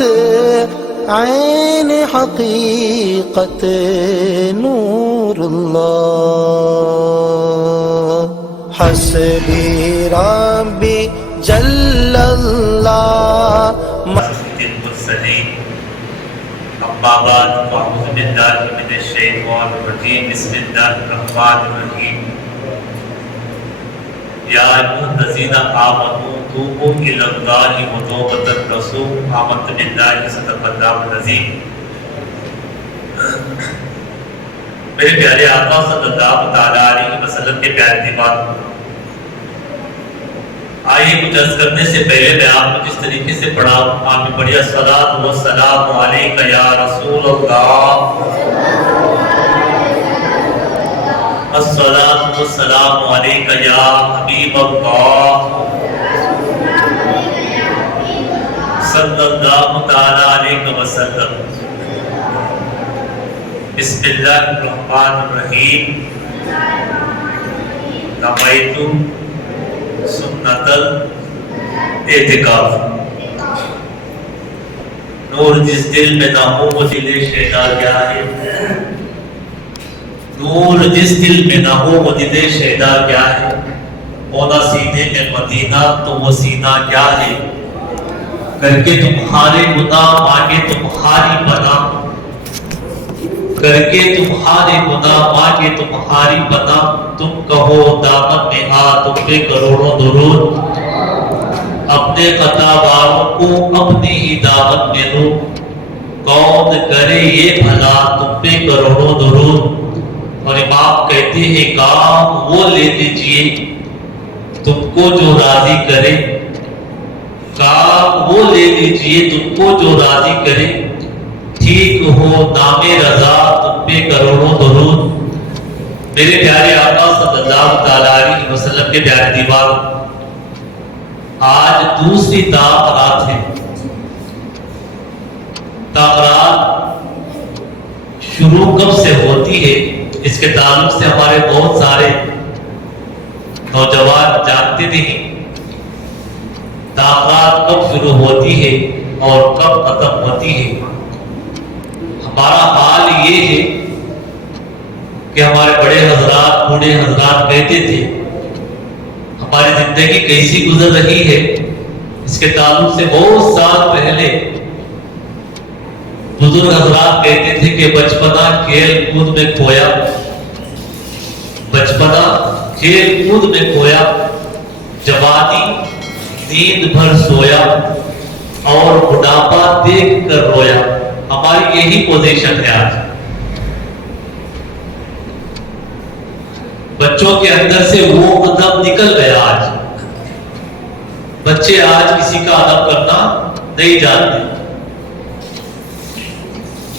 حقیقت عین حقیقت نور اللہ حسبی ربی جل اللہ المرسلین اما بعد فاعوذ باللہ من الشیطان الرجیم بسم اللہ الرحمن الرحیم یا ایھا الذین آمنوا توبوا الی اللہ توبۃ نصوح آمنت باللہ صدق اللہ العظیم۔ میرے پیارے آقا صلی اللہ تعالیٰ علیہ وسلم کے پیارے دیوان، آئیے کچھ عرض کرنے سے پہلے میں آپ کو جس طریقے سے پڑھا آپ نے پڑھیا الصلاۃ والسلام علیک یا رسول اللہ، الصلاۃ والسلام علیک یا حبیب اللہ صلی اللہ تعالی علیہ وسلم۔ بسم اللہ الرحمن الرحیم۔ نویت سنت الاعتکاف۔ نور جس دل میں نہ ہو وہ دل شیدا کیا ہے؟ نور جس دل میں نہ ہو وہ دل شیدا کیا ہے؟ ہونا سینے میں مدینہ تو وہ سینہ کیا ہے؟ کر کے تمہارے گناہ مانگے تمہاری پناہ، کر کے تمہارے گناہ مانگے تمہاری پناہ، تم کہو دامن میں آ تم پہ کروڑوں درود، اپنے خطا باروں کو اپنی ہی دامن میں رو، کون کرے یہ بھلا تم پہ کروڑوں درود۔ اور امام کہتے ہیں کام وہ لے لیجئے تم کو جو راضی کرے، کام وہ لے لیجئے تم کو جو راضی کرے، ٹھیک ہو نام رضا تم پہ کروڑوں درود۔ میرے پیارے آقا صلی اللہ تعالیٰ علیہ وسلم کے پیارے دیوار، آج دوسری تاخرات ہے۔ تاخرات شروع کب سے ہوتی ہے اس کے تعلق سے ہمارے بہت سارے نوجوان جانتے نہیں۔ تاخرات کب شروع ہوتی ہے اور کب ختم ہوتی ہے؟ ہمارا حال یہ ہے کہ ہمارے بڑے حضرات بوڑھے حضرات کہتے تھے ہماری زندگی کیسی گزر رہی ہے، اس کے تعلق سے بہت سال پہلے بزرگ حضرات کہتے تھے کہ بچپنا کھیل کود میں کھویا، بچپنا کھیل کود میں کھویا، جوانی نیند بھر سویا اور بڑھاپا دیکھ کر رویا۔ ہماری یہی پوزیشن ہے آج۔ بچوں کے اندر سے وہ ادب نکل گیا آج۔ بچے آج کسی کا ادب کرنا نہیں جانتے۔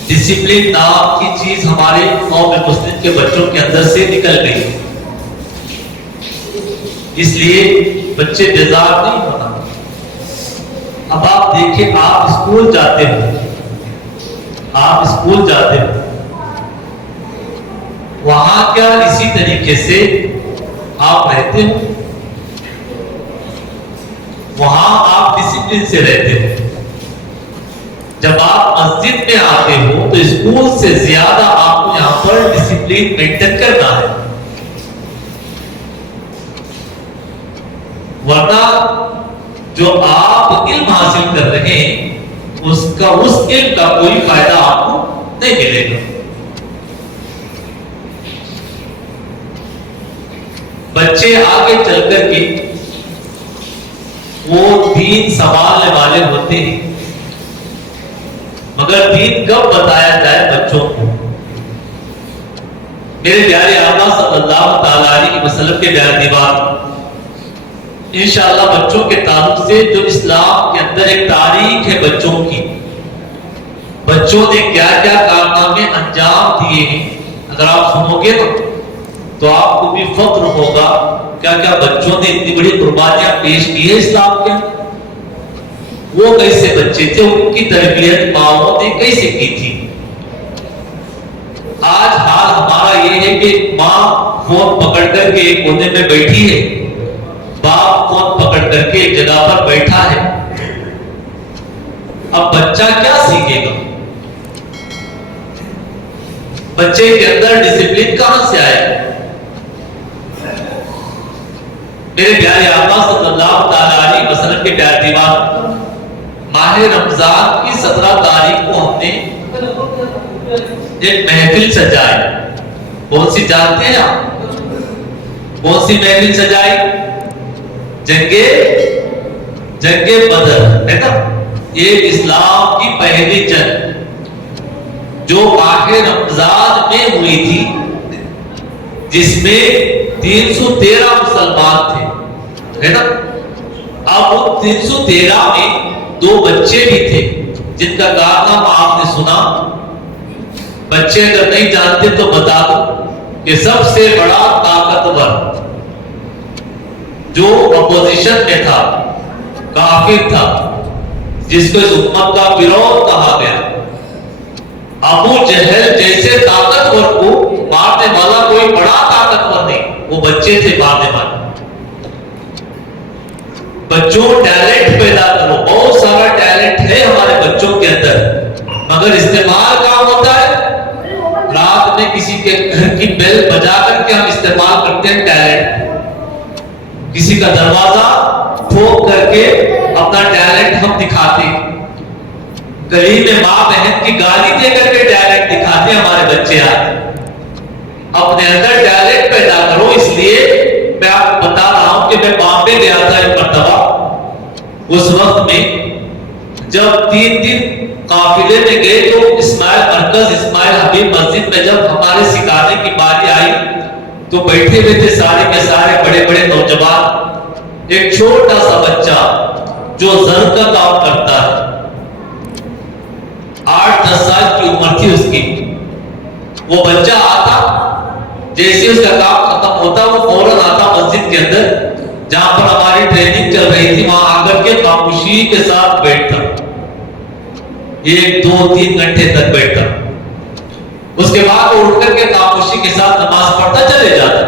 ڈسپلن نام کی چیز ہمارے قوم مسلم کے بچوں کے اندر سے نکل گئی، اس لیے بچے بیزار نہیں ہونا۔ اب آپ دیکھیں، آپ اسکول جاتے ہو، آپ اسکول جاتے ہو، وہاں کیا اسی طریقے سے آپ رہتے ہو؟ وہاں آپ ڈسپلن سے رہتے ہو۔ جب آپ مسجد میں آتے ہو تو اسکول سے زیادہ آپ کو یہاں پر ڈسپلن مینٹین کرنا ہے، ورنہ جو آپ علم حاصل کر رہے ہیں اس علم کا کوئی فائدہ آپ کو نہیں ملے گا۔ بچے آگے چل کر کے وہ دین سنبھالنے والے ہوتے ہیں، مگر دین کب بتایا جائے بچوں کو؟ میرے پیارے آقا صلی اللہ تعالی علیہ وسلم کے پیارے دیوار، انشاءاللہ بچوں کے تعلق سے جو اسلام کے اندر ایک تاریخ ہے بچوں کی، بچوں نے کیا کیا کارنامے انجام دیے ہیں، اگر آپ سنو گے تو آپ کو بھی فخر ہوگا کیا کیا بچوں نے اتنی بڑی قربانیاں پیش کی ہے اسلام کے۔ وہ کیسے بچے تھے، ان کی تربیت ماؤں نے کیسے کی تھی۔ آج حال ہمارا یہ ہے کہ ماں فون پکڑ کر کے ایک کونے میں بیٹھی ہے، باپ فون پکڑ کر کے ایک جگہ پر بیٹھا ہے، اب بچہ کیا سیکھے گا؟ بچے کے اندر ڈسپلن کہاں سے آئے؟ میرے پیارے آقا صلی اللہ تعالی علیہ وسلم کے پیارے دیوان، ماہ رمضان کی 17 تاریخ کو ہم نے ایک محفل سجائی. کون سی جانتے ہیں آپ؟ کون سی محفل سجائی؟ جنگ بدر ہے نا. یہ اسلام کی پہلی جنگ جو ماہ رمضان میں ہوئی تھی، جس میں 313 مسلمان تھے ہے نا. اب وہ 313 میں 2 بچے بھی تھے جن کا کارنامہ آپ نے سنا. بچے اگر نہیں جانتے تو بتا دو کہ سب سے بڑا طاقتور جو اپوزیشن میں تھا، کافر تھا، جس کو اس امت کا فرعون کہا گیا، ابو جہل جیسے طاقتور کو مارنے والا کوئی بڑا طاقتور نہیں، وہ بچے تھے مارنے والے. بچوں ٹیلنٹ پیدا کرو. بہت سارا ٹیلنٹ ہے ہمارے بچوں کے اندر، مگر استعمال کہاں ہوتا ہے؟ رات میں کسی کے گھر کی بیل بجا کر کے ہم استعمال کرتے ہیں ٹیلنٹ. کسی کا دروازہ ٹھوک کر کے اپنا ٹیلنٹ ہم دکھاتے ہیں. گلی میں ماں بہن کی گالی دے کر کے ٹیلنٹ دکھاتے ہیں ہمارے بچے. آج اپنے اندر ٹیلنٹ پیدا کرو. اس لیے میں آپ کو بتا رہا ہوں کہ میں بامبے گیا تھا ایک مرتبہ. اس وقت میں جب 3 دن قافلے میں گئے تو اسماعیل مرکز، اسماعیل حبیب مسجد میں جب ہمارے سکھانے کی باری آئی تو بیٹھے ہوئے تھے سارے کے سارے بڑے بڑے نوجوان. ایک چھوٹا سا بچہ جو زر کا کام کرتا ہے، 8-10 سال کی عمر تھی اس کی. وہ بچہ آتا، جیسے اس کا کام ختم ہوتا وہ فوراً آتا مسجد کے اندر جہاں پر ہماری ٹریننگ چل رہی تھی، وہاں آ کر کے خاموشی کے ساتھ بیٹھتا. 1-2-3 گھنٹے تک بیٹھتا. اس کے بعد وہ اٹھ کر کے خاموشی کے ساتھ نماز پڑھتا چلے جاتا.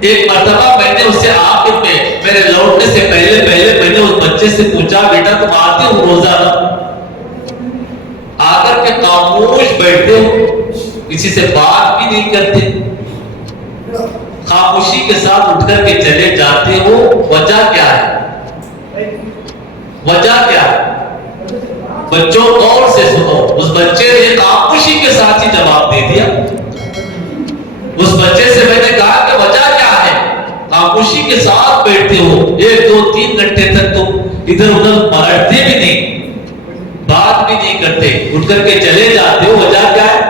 ایک مرتبہ میں نے اس سے آخر میں میرے لوٹنے سے پہلے میں نے اس بچے سے پوچھا، بیٹا تم آتے ہو روزانہ؟ آ کر کے خاموش بیٹھتے ہو، کسی سے بات بھی نہیں کرتے، خاموشی کے ساتھ اٹھ کر کے چلے جاتے ہو، وجہ کیا ہے؟ وجہ کیا ہے؟ بچوں غور سے سنو. اس بچے نے خاموشی کے ساتھ ہی جواب دے دیا. اس بچے سے میں نے کہا کہ وجہ کیا ہے؟ خاموشی کے ساتھ بیٹھتے ہو، 1-2-3 گھنٹے تک تم ادھر ادھر پلٹتے بھی نہیں، بات بھی نہیں کرتے، اٹھ کر کے چلے جاتے ہو، وجہ کیا ہے؟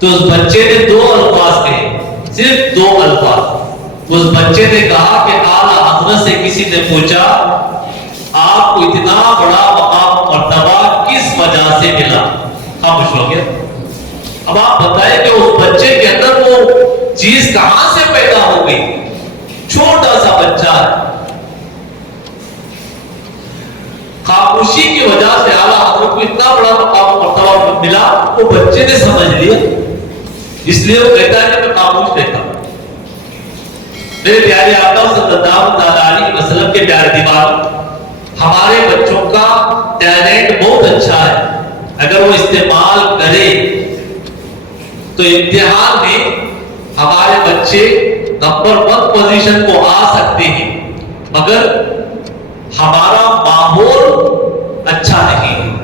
تو اس بچے نے 2 الفاظ کہے، صرف 2 الفاظ. اس بچے نے کہا کہ اعلیٰ حضرت سے کسی نے پوچھا آپ کو اتنا بڑا مقام مرتبہ کس وجہ سے ملا؟ خاموش ہو گیا. اب آپ بتائیں کہ اس بچے کے اندر وہ چیز کہاں سے پیدا ہو گئی؟ چھوٹا سا بچہ ہے، خاموشی کی وجہ سے اعلیٰ حضرت کو اتنا بڑا مقام مرتبہ ملا. وہ بچے نے سمجھ لیا، اس لیے وہ کہتا ہے کہ میں خاموش رہتا ہوں. میرے پیارے آقا صلی اللہ علیہ وسلم کے پیارے دیوار، ہمارے بچوں کا ٹیلنٹ بہت اچھا ہے. اگر وہ استعمال کرے تو امتحان میں ہمارے بچے نمبر 1 پوزیشن کو آ سکتے ہیں. مگر ہمارا ماحول اچھا نہیں،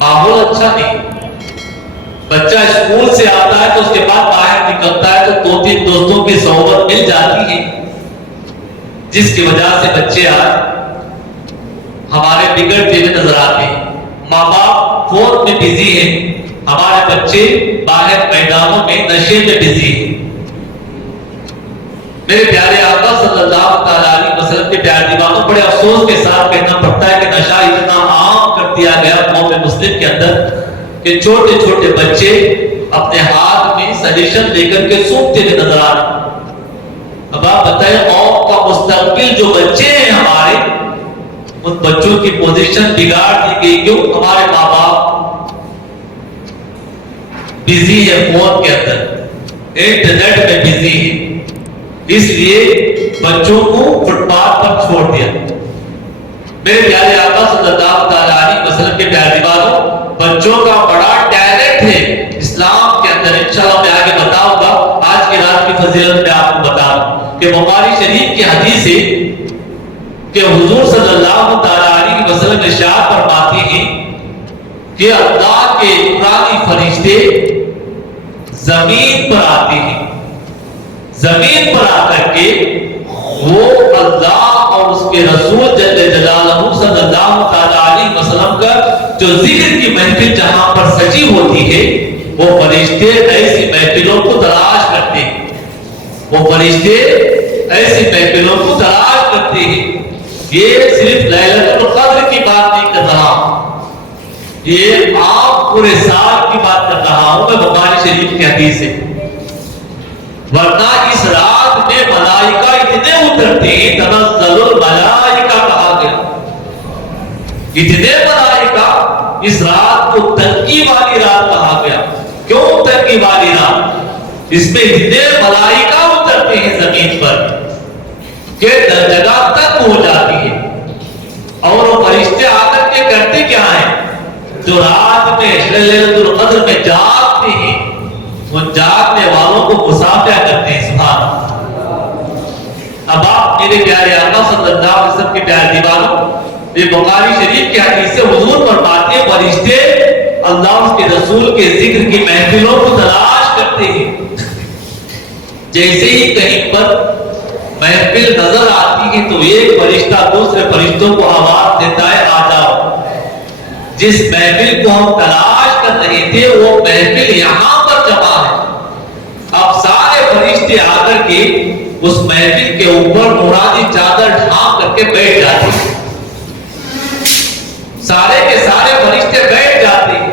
ماحول اچھا نہیں. بچہ اسکول سے آتا ہے تو اس کے بعد باہر نکلتا ہے تو 2-3 دوستوں کی صحبت مل جاتی ہے، جس کی وجہ سے بچے آج ہمارے بگڑتے ہوئے نظر آتے ہیں. ماں باپ فون میں بزی ہیں، ہمارے بچے باہر میدانوں میں نشے میں بزی ہیں. میرے پیارے آقا صلی اللہ علیہ وسلم کے پیارے دیوانوں، بڑے افسوس کے ساتھ کہنا پڑتا ہے کہ نشہ اتنا عام کر دیا گیا قوم مسلم کے اندر کہ چھوٹے چھوٹے بچے اپنے ہاتھ میں سجیشن لے کر کے سونگتے ہوئے نظر آ رہے. اب آپ بتائیں قوم کا مستقبل جو بچے ہیں ہمارے، ان بچوں کی پوزیشن بگاڑ دی گئی. کیوں؟ ہمارے ماں باپ بزی ہے فون کے اندر، انٹرنیٹ میں بزی ہے، اس لیے بچوں کو فٹ پاتھ پر چھوڑ دیا. میرے پیارے آقا صلی اللہ تعالیٰ علیہ وسلم کے پیارے دیوانوں، بچوں کا بڑا ٹیلنٹ ہے اسلام کے اندر، انشاءاللہ میں آگے بتاؤں گا۔ آج کی رات کی فضیلت میں آپ کو بتاؤں کہ بخاری شریف کی حدیث ہے کہ حضور صلی اللہ تعالیٰ علیہ وسلم ارشاد فرماتے ہیں کہ اللہ کے نورانی فرشتے زمین پر آتے ہیں، زمین پر آ کر کے وہ اللہ اور اس کے رسول جل جلالہ صلی اللہ تعالیٰ علیہ وسلم کا جو ذکر کی محفل جہاں پر سجی ہوتی ہے، وہ فرشتے ایسی محفلوں کو تلاش کرتے ہیں، وہ فرشتے ایسی محفلوں کو تلاش کرتے ہیں۔ یہ صرف لیلۃ القدر کی بات نہیں کر رہا ہوں، یہ عام پورے سال کی بات کر رہا ہوں میں، بخاری شریف کی حدیث ہے۔ ورنہ اس رات میں ملائکہ اتنے اترتے ہیں، تنزل الملائکہ کہا گیا، اتنے ملائکہ اس رات کو تنقی والی رات کہا گیا۔ کیوں تنقی والی رات؟ اس میں اتنے ملائکہ اترتے ہیں زمین پر کہ جگہ تک ہو جاتی ہے، اور وہ فرشتے آ کر کے کرتے کیا ہیں؟ جو رات میں لیلۃ القدر میں جاگتے ہیں، ان جاگنے والوں کو مسافہ کرتے ہیں۔ سبحان اللہ۔ اب آپ میرے پیارے آقا صلی اللہ علیہ وسلم کے پیارے دیوانوں، یہ بخاری شریف کی حدیث سے حضور فرماتے ہیں فرشتے اللہ اس کے رسول کے ذکر کی محفلوں کو تلاش کرتے ہیں۔ جیسے ہی کہیں پر محفل نظر آتی ہے تو ایک فرشتہ دوسرے فرشتوں کو آواز دیتا ہے، آ جاؤ، جس محفل کو ہم تلاش کر رہے تھے وہ محفل یہاں پر جمع ہے۔ اب سارے فرشتے آ کر کے اس محفل کے اوپر نورانی چادر ڈھانپ کر کے بیٹھ جاتے ہیں، سارے کے سارے فرشتے بیٹھ جاتے ہیں۔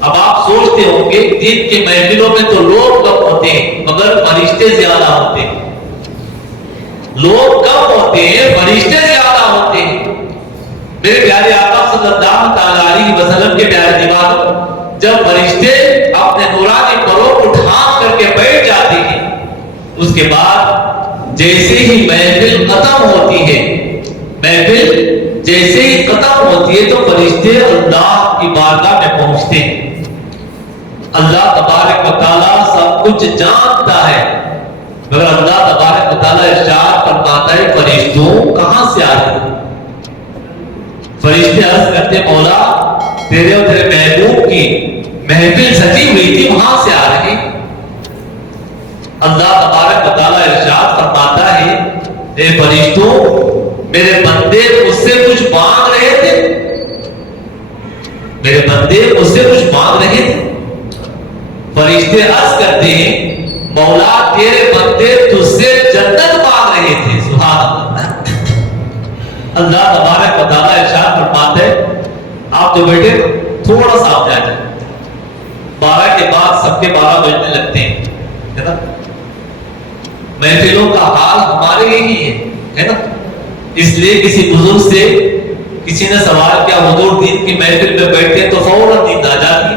اب آپ سوچتے ہوں گے دین کی محفلوں میں تو لوگ کم ہوتے ہیں مگر فرشتے زیادہ ہوتے ہیں، لوگ کم ہوتے ہیں فرشتے زیادہ ہوتے ہیں۔ میرے پیارے آقا صلی اللہ تعالیٰ علیہ وسلم کے پیارے دیوانوں، جب فرشتے اپنے نورانی پروں کو ڈھانپ کر کے بیٹھ جاتے ہیں، اس کے بعد جیسے ہی محفل ختم ہوتی ہے، محفل جیسے ہی ختم ہوتی ہے تو فرشتے اللہ کی بارگاہ میں پہنچتے ہیں۔ اللہ تبارک و تعالیٰ سب کچھ جانتا ہے، مگر اللہ تبارک و تعالیٰ ارشاد فرماتا ہے فرشتوں کہاں سے آ رہے ہیں؟ فرشتے عرض کرتے مولا تیرے اور تیرے محبوب کی محفل سجی ہوئی تھی، وہاں سے آ رہے ہیں۔ اللہ تبارک و تعالیٰ ارشاد فرماتا ہے اے فرشتوں میرے بندے مجھ سے کچھ مانگ رہے تھے، میرے بندے مجھ سے کچھ مانگ رہے تھے۔ فرشتے عرض کرتے ہیں مولا تیرے بندے تجھ سے جنت مانگ رہے تھے۔ سبحان اللہ۔ اللہ تبارک و تعالیٰ ارشاد فرماتے ہیں آپ جو بیٹھے تھوڑا سا آپ جائیں، 12 کے بعد سب کے 12 بجنے لگتے ہیں، ہے نا؟ محفلوں کا حال ہمارے یہی ہے نا؟ اس لیے کسی بزرگ سے کسی نے سوال کیا حضور دین کی محفل میں بیٹھتے تو فوراً نیند آ جاتی،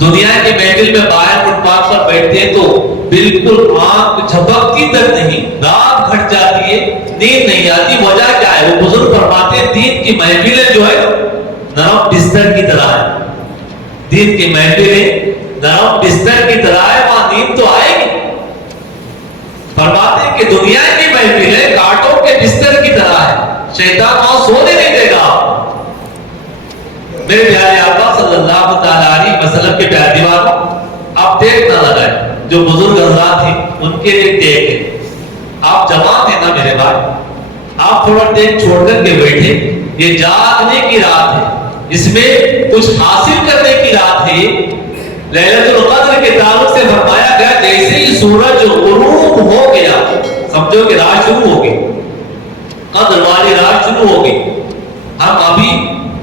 دنیا کی محفل میں باہر فٹ پاتھ پر بیٹھتے ہیں تو بالکل آنکھ جھپکتی تک نہیں، رات گھٹ جاتی ہے، نیند نہیں آتی۔ وجہ کیا ہے؟ وہ بزرگ فرماتے ہیں دین کی محفلیں جو ہے نرم بستر کی طرح ہے، دین کی محفلیں نرم بستر کی طرح ہے، وہاں نیند تو آئے گی۔ فرماتے ہیں کہ دنیا کی محفلیں کانٹوں کے بستر کی طرح ہے، شیطان وہاں سونے نہیں دے گا۔ میرے پیارے آقا صلی اللہ تعالیٰ علیہ وسلم کے پیارے دیوانوں، آپ دیکھ نہ لگائیں، جو بزرگ حضرات ہیں ان کے لیے دیکھ ہے، آپ جوان ہیں نا میرے بھائی، آپ تھوڑا دیکھ چھوڑ کر کے بیٹھے، یہ جاگنے کی رات ہے، اس میں کچھ حاصل کرنے کی رات ہے۔ لیلۃ القدر کے تعلق سے فرمایا گیا جیسے ہی سورج غروب ہو گیا سمجھو کہ رات شروع ہو گئی، قدر والی رات شروع ہو گئی۔ ہم ابھی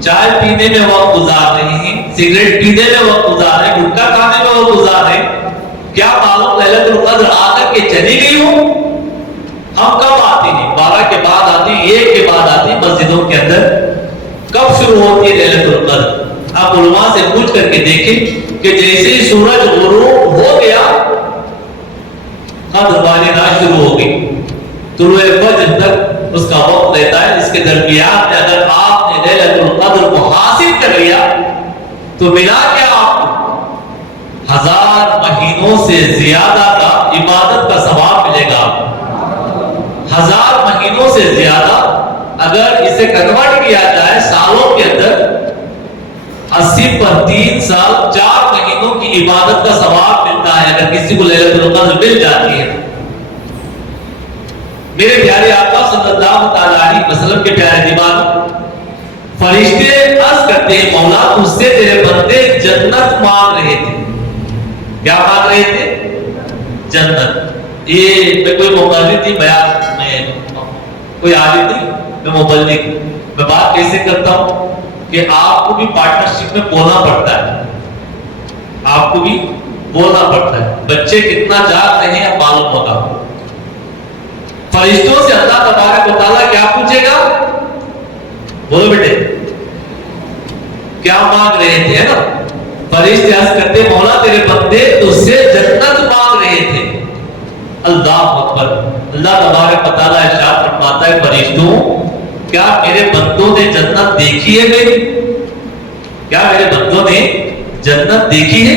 چائے پینے میں وقت گزار رہے ہیں، سگریٹ پینے میں وقت گزار رہے ہیں، گٹکا کھانے میں وقت گزار رہے ہیں، کیا معلوم لیلۃ القدر آ کر کے چلی گئی ہو؟ ہم کب آتے ہیں؟ 12 کے بعد آتے ہیں، 1 کے بعد آتے ہیں مسجدوں کے اندر۔ کب شروع ہوتی ہے لیلۃ القدر؟ آپ علماء سے پوچھ کر کے دیکھیں کہ جیسے ہی سورج غروب ہو گیا قدر والی رات شروع ہو گئی، طلوع فجر تک اس کا وقت لیتا ہے۔ اس کے درمیان میں اگر آپ نے لیلۃ القدر کو حاصل کر لیا تو ملا کیا آپ کو؟ 1000 مہینوں سے زیادہ کا عبادت کا ثواب ملے گا. 1000 مہینوں سے زیادہ اگر اسے کنورٹ کیا جائے سالوں کے اندر، 80 پر 3 سال 4 مہینوں کی عبادت کا ثواب ملتا ہے اگر کسی کو لیلۃ القدر مل جاتی ہے. میرے پیارے آقا صلی اللہ تعالی علیہ وسلم کے پیارے دیوان، فرشتے عرض کرتے ہیں مولا تجھ سے تیرے بندے جنت مانگ رہے تھے. کیا مانگ رہے تھے؟ جنت. یہ میں کوئی مبلغ نہیں، بیان میں کوئی عالم نہیں، میں مبلغ. میں بات کیسے کرتا ہوں کہ آپ کو بھی پارٹنرشپ میں بولنا پڑتا ہے، آپ کو بھی بولنا پڑتا ہے. بچے کتنا جاگ رہے ہیں معلوم ہوگا. فرشتوں سے اللہ تبارک و تعالیٰ کیا پوچھے گا؟ بولو بیٹے کیا مانگ رہے تھے، ہے نا؟ فرشتے عرض کرتے مولا تیرے بندے تجھ سے جنت مانگ رہے تھے. اللہ اکبر. اللہ تبارک و تعالیٰ ارشاد فرماتا ہے فرشتوں کیا میرے بندوں نے جنت دیکھی ہے میری؟ کیا میرے بندوں نے جنت دیکھی ہے؟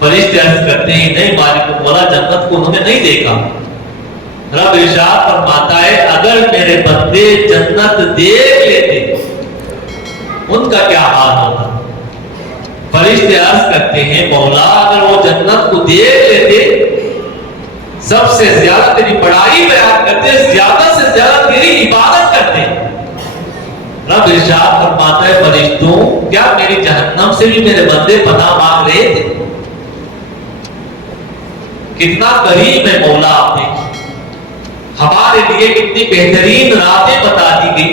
فرشتے عرض کرتے ہیں نہیں مالک مولا جنت کو انہوں نے نہیں دیکھا. رب ارشاد فرماتا ہے اگر میرے بندے جنت دیکھ لیتے ان کا کیا حال ہوتا؟ فرشتے عرض کرتے ہیں مولا اگر وہ جنت کو دیکھ لیتے سب سے زیادہ تیری بڑائی بیان کرتے، زیادہ سے زیادہ تیری عبادت کرتے. رب ارشاد فرماتا ہے فرشتوں کیا میری جہنم سے بھی میرے بندے پناہ مانگ رہے تھے؟ کتنا قریب ہے مولا آپ نے. ہمارے لیے کتنی بہترین راتیں بتا دی گئی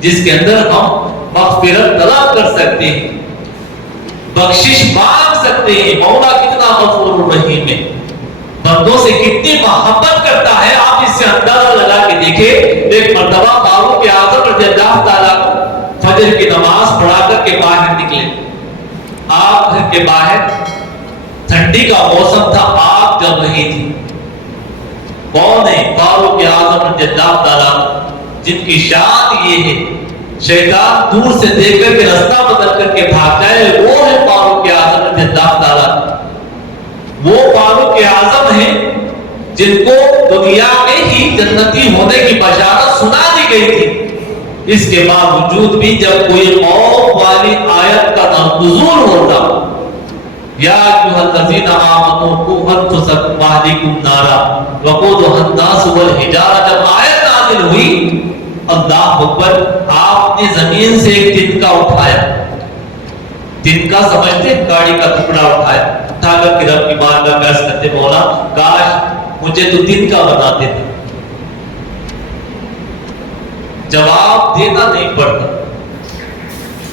جس کے اندر ہم مغفرت طلب کر سکتے ہیں، بخشش مانگ سکتے ہیں. مولا کتنا غفور الرحیم ہے، بندوں سے کتنی محبت کرتا ہے. آپ اس سے اندازہ لگا کے دیکھیں. ایک مرتبہ فاروق اعظم رضی اللہ تعالیٰ فجر کی نماز پڑھا کر کے باہر نکلے. آپ گھر کے باہر ٹھنڈی کا موسم تھا، آگ جل رہی تھی. کون ہے؟ فاروق اعظم رضی اللہ تعالیٰ جن کی شان یہ ہے شیطان دور سے دیکھ کر کے رستہ بدل کر کے بھاگ جائے، وہ ہے فاروق اعظم رضی اللہ تعالیٰ. وہ فاروق اعظم ہیں جن کو دنیا میں ہی جنتی ہونے کی بشارت سنا دی گئی تھی. اس کے باوجود بھی جب کوئی خوف والی آیت کا نزول ہوتا یا ایھا الذین آمنوا قوا انفسکم واہلیکم نارا وقودھا الناس والحجارہ، جب آیت نازل ہوئی اللہ اکبر آپ نے زمین سے ایک تنکا اٹھایا. تنکا سمجھتے گاڑی کا ٹکڑا اٹھایا، اٹھا کر کے رب کی بارگاہ میں عرض کرتے مولا کاش مجھے تو تنکا بنا دیتا. جواب دینا نہیں پڑتا.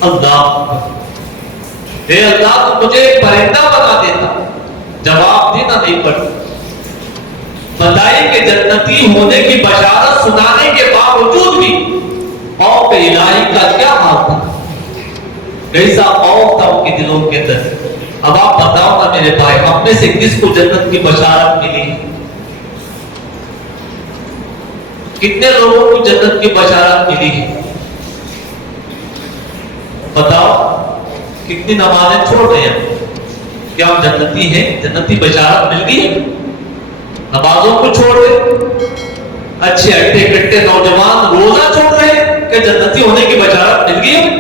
اللہ اے اللہ تو مجھے ایک پرندہ بنا دیتا. جواب دینا نہیں پڑتا. بتائیں کہ جنتی ہونے کی بشارت سنانے کے باوجود بھی خوف الہی کا کیا حال تھا، کیسا خوف تھا ان کے دلوں کے اندر. اب آپ بتاؤ نا میرے بھائی ہم میں سے کس کو جنت کی بشارت ملی؟ کتنے لوگوں کو جنت کی بشارت ملی ہے؟ بتاؤ کتنی نمازیں چھوڑ رہے ہیں؟ کیا ہم جنتی ہیں؟ جنتی بشارت مل گئی ہے؟ نمازوں کو چھوڑ رہے، اچھے اٹھے کٹے نوجوان روزہ چھوڑ رہے کہ جنتی ہونے کی بشارت مل گئی ہے؟